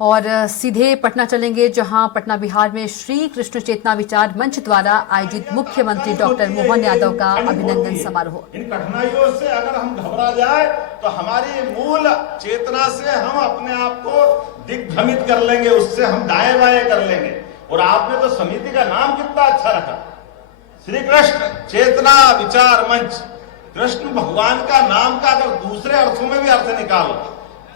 और सीधे पटना चलेंगे, जहां पटना बिहार में श्री कृष्ण चेतना विचार मंच द्वारा आयोजित मुख्यमंत्री डॉक्टर मोहन यादव का अभिनंदन समारोह। इन कठिनाइयों से अगर हम घबरा जाए तो हमारी मूल चेतना से हम अपने आप को दिग्भ्रमित कर लेंगे, उससे हम दाएं बाएं कर लेंगे। और आपने तो समिति का नाम कितना अच्छा रखा, श्री कृष्ण चेतना विचार मंच। कृष्ण भगवान का नाम का अगर दूसरे अर्थों में भी अर्थ निकालो,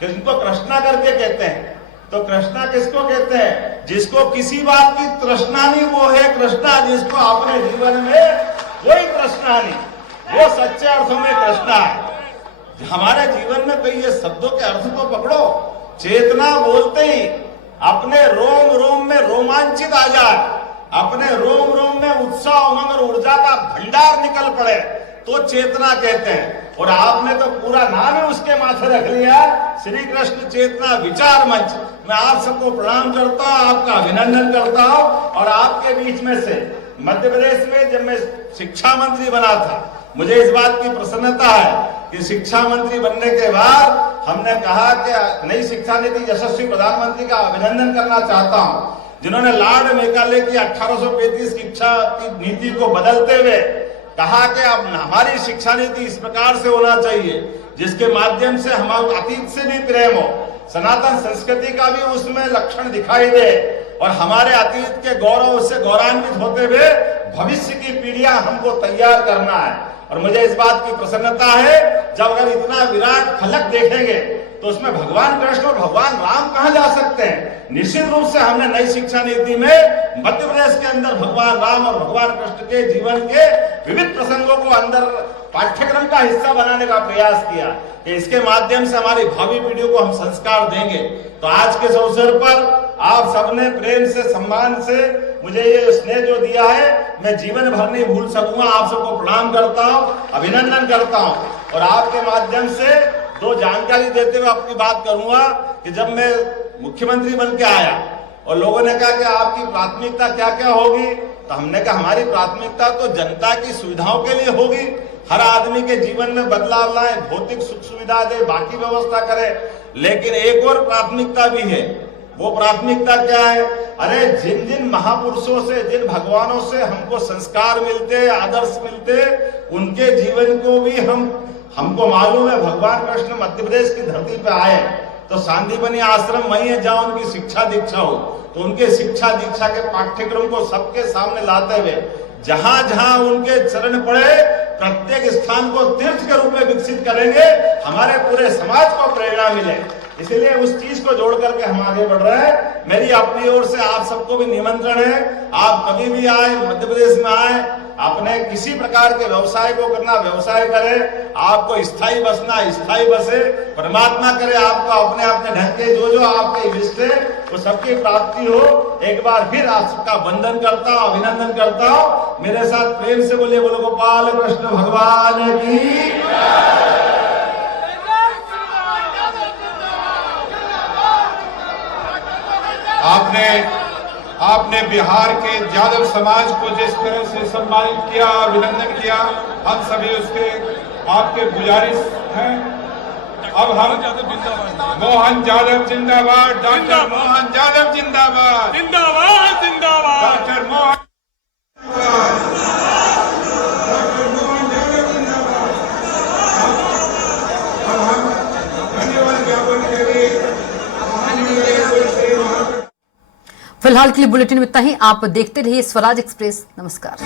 कृष्ण को कृष्णा करके कहते हैं, तो कृष्णा किसको कहते हैं? जिसको किसी बात की तृष्णा नहीं वो है कृष्णा। जिसको अपने जीवन में कोई तृष्णा नहीं वो सच्चे अर्थों में कृष्णा है। हमारे जीवन में कई ये शब्दों के अर्थ को पकड़ो। चेतना बोलते ही अपने रोम रोम में रोमांचित आ जाए, अपने रोम रोम में उत्साह उमंग और ऊर्जा का भंडार निकल पड़े तो चेतना कहते हैं। और आपने तो पूरा नाम ही उसके माथे रख लिया, श्री कृष्ण चेतना विचार मंच। मैं आप सबको प्रणाम करता हूं, आपका अभिनंदन करता हूं। और आपके बीच में से मध्य प्रदेश में जब मैं शिक्षा मंत्री बना था, मुझे इस बात की प्रसन्नता है कि शिक्षा मंत्री बनने के बाद हमने कहा कि नई शिक्षा नीति यशस्वी प्रधानमंत्री का अभिनंदन करना चाहता हूं, जिन्होंने लॉर्ड मेकाले की 1835 शिक्षा की नीति को बदलते हुए कहा कि अब हमारी शिक्षा नीति इस प्रकार से होना चाहिए जिसके माध्यम से हमारे अतीत से भी प्रेम हो, सनातन संस्कृति का भी उसमें लक्षण दिखाई दे और हमारे अतीत के गौरव से गौरवान्वित होते हुए भविष्य की पीढ़ियां हमको तैयार करना है। और मुझे इस बात की प्रसन्नता है, जब अगर इतना विराट फलक देखेंगे तो उसमें भगवान कृष्ण और भगवान राम कहां जा सकते हैं। निश्चित रूप से हमने नई शिक्षा नीति में मध्य प्रदेश के अंदर भगवान राम और भगवान कृष्ण के जीवन के विविध प्रसंगों को अंदर पाठ्यक्रम का हिस्सा बनाने का प्रयास किया कि इसके माध्यम से हमारी भावी पीढ़ियों को हम संस्कार देंगे। तो आज के इस अवसर पर आप सबने प्रेम से सम्मान से मुझे ये स्नेह जो दिया है, मैं जीवन भर नहीं भूल सकूंगा। आप सबको प्रणाम करता हूँ, अभिनंदन करता हूँ। और आपके माध्यम से दो जानकारी देते हुए अपनी बात करूंगा कि जब मैं मुख्यमंत्री बन के आया और लोगों ने कहा कि आपकी प्राथमिकता क्या क्या होगी, तो हमने कहा हमारी प्राथमिकता तो जनता की सुविधाओं के लिए होगी। हर आदमी के जीवन में बदलाव लाए, भौतिक सुख सुविधा दे, बाकी व्यवस्था करे। लेकिन एक और प्राथमिकता भी है। वो प्राथमिकता क्या है? अरे जिन जिन महापुरुषों से, जिन भगवानों से हमको संस्कार मिलते, आदर्श मिलते, उनके जीवन को भी हमको मालूम है। भगवान कृष्ण मध्य प्रदेश की धरती पे आए तो सांदीपनी आश्रम वही है जहां उनकी शिक्षा दीक्षा हो, तो उनके शिक्षा दीक्षा के पाठ्यक्रम को सबके सामने लाते हुए जहां जहां उनके चरण पड़े प्रत्येक स्थान को तीर्थ के रूप में विकसित करेंगे, हमारे पूरे समाज को प्रेरणा मिले। इसलिए उस चीज को जोड़ करके हम आगे बढ़ रहे हैं। मेरी अपनी ओर से आप सबको भी निमंत्रण है, आप कभी भी आए, मध्य प्रदेश में आए, अपने किसी प्रकार के व्यवसाय को करना व्यवसाय करें, आपको स्थायी बसना स्थायी बसे, परमात्मा करे आपको अपने अपने ढंग के जो आपके इष्ट है वो सबकी प्राप्ति हो। एक बार फिर आप सबका वंदन करता हूँ, अभिनंदन करता हूँ। मेरे साथ प्रेम से बोलिए, बोलो गोपाल कृष्ण भगवान की। आपने बिहार के यादव समाज को जिस तरह से सम्मानित किया, अभिनंदन किया, हम सभी उसके आपके गुजारिश हैं। अब हम मोहन यादव जिंदाबाद, डॉक्टर मोहन यादव जिंदाबाद, जिंदाबाद जिंदाबाद, डॉक्टर मोहन फिलहाल के लिए बुलेटिन में इतना ही। आप देखते रहिए स्वराज एक्सप्रेस। नमस्कार।